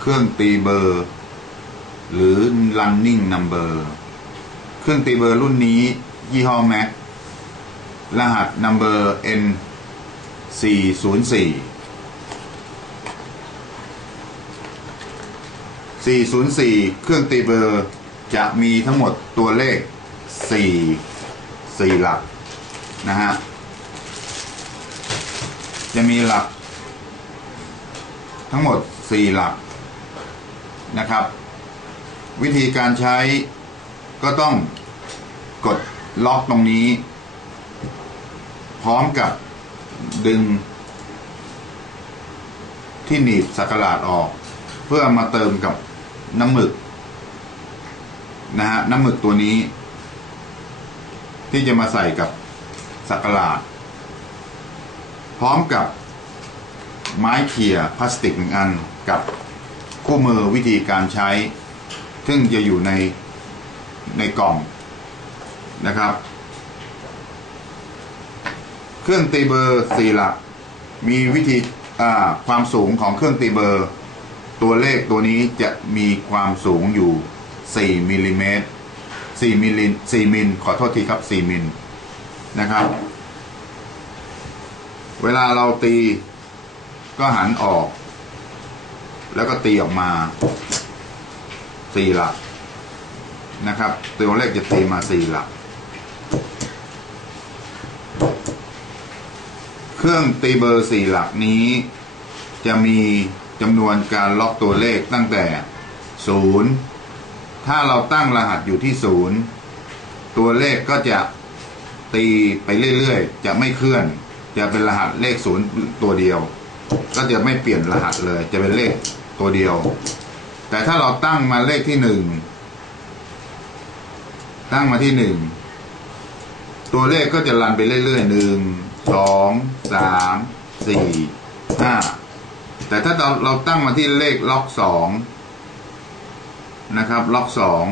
เครื่องตีเบอร์ หรือ running number เครื่องตีเบอร์รุ่นนี้ ยี่ห้อ Mac รหัส number N 404 404 เครื่องตีเบอร์จะมีทั้งหมดตัวเลข 4 4 หลักนะฮะ จะมีหลัก ทั้งหมด 4 หลัก นะครับ วิธีการใช้ก็ต้องกดล็อกตรงนี้ พร้อมกับดึง ที่หนีบสักหลาดออก เพื่อมาเติมกับน้ำหมึกนะฮะน้ำหมึกตัวนี้ ที่จะมาใส่กับสักหลาด พร้อมกับไม้เขี่ยพลาสติกหนึ่งอันกับ คู่มือวิธีการใช้ ซึ่งจะอยู่ในในกล่องนะครับ เครื่องตีเบอร์สี่หลัก มีวิธีความสูงของเครื่องตีเบอร์ ตัวเลขตัวนี้จะมีความสูงอยู่ 4มิลลิเมตร4มิลลิ4มิลขอโทษทีครับ 4มิลนะครับ เวลาเราตีก็หันออก แล้วก็ตีออกมาสี่หลักนะครับ ตัวเลขจะตีมาสี่หลัก เครื่องตีเบอร์สี่หลักนี้ จะมีจำนวนการล็อกตัวเลขตั้งแต่ศูนย์ถ้าเราตั้งรหัสอยู่ที่ศูนย์ตัวเลขก็จะตีไปเรื่อยๆ จะไม่เคลื่อน จะเป็นรหัสเลขศูนย์ตัวเดียว ก็จะไม่เปลี่ยนรหัสเลย จะเป็นเลข ตัวเดียว แต่ถ้าเราตั้งมาเลขที่หนึ่งตั้งมาที่หนึ่งตัวเลขก็จะรันไปเรื่อยๆหนึ่งสองสามสี่ห้าแต่ถ้าเราเราตั้งมาที่เลขล็อกสองนะครับ ล็อกสอง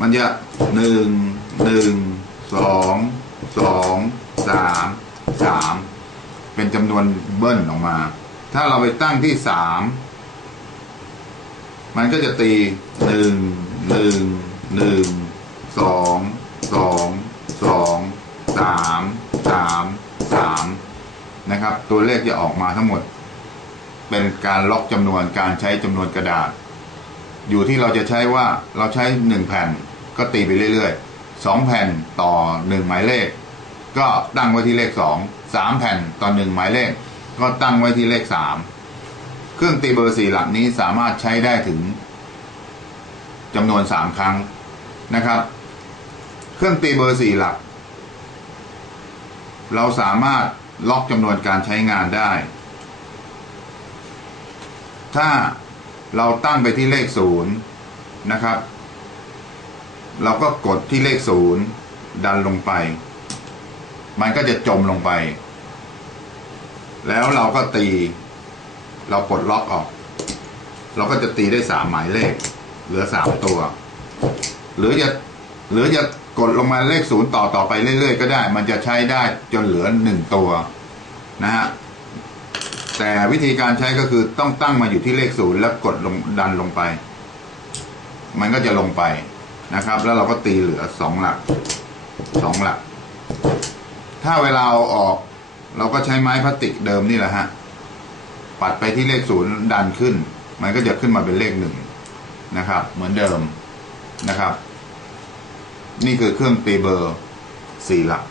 มันจะหนึ่งหนึ่งสองสองสามสามเป็นจำนวนเบิ้ลออกมา ถ้าเราไปตั้งที่สามมันก็จะตีหนึ่งหนึ่งหนึ่งสองสองสองสามสามสามนะครับ ตัวเลขจะออกมาทั้งหมด เป็นการล็อกจำนวนการใช้จำนวนกระดาษ อยู่ที่เราจะใช้ว่าเราใช้หนึ่งแผ่นก็ตีไปเรื่อยๆสองแผ่นต่อหนึ่งหมายเลข ก็ตั้งไว้ที่เลขสองสามแผ่นต่อหนึ่งหมายเลข ก็ตั้งไว้ที่เลขสามเครื่องตีเบอร์สี่หลักนี้สามารถใช้ได้ถึงจำนวนสามครั้งนะครับ เครื่องตีเบอร์สี่หลัก เราสามารถล็อกจำนวนการใช้งานได้ ถ้าเราตั้งไปที่เลขศูนย์นะครับ เราก็กดที่เลขศูนย์ดันลงไป มันก็จะจมลงไป แล้วเราก็ตี เราปลดล็อกออก เราก็จะตีได้สามหมายเลข เหลือสามตัว หรือจะหรือจะกดลงมาเลขศูนย์ต่อต่อไปเรื่อยๆก็ได้ มันจะใช้ได้จนเหลือหนึ่งตัวนะฮะแต่วิธีการใช้ก็คือต้องตั้งมาอยู่ที่เลขศูนย์แล้วกดลงดันลงไป มันก็จะลงไปนะครับ แล้วเราก็ตีเหลือสองหลักสองหลัก ถ้าเวลาเอาออก เราก็ใช้ไม้พลาสติกเดิมนี่แหละฮะ ปัดไปที่เลขศูนย์ดันขึ้น มันก็จะขึ้นมาเป็นเลขหนึ่งนะครับ เหมือนเดิมนะครับ นี่คือเครื่องตีเบอร์สี่หลัก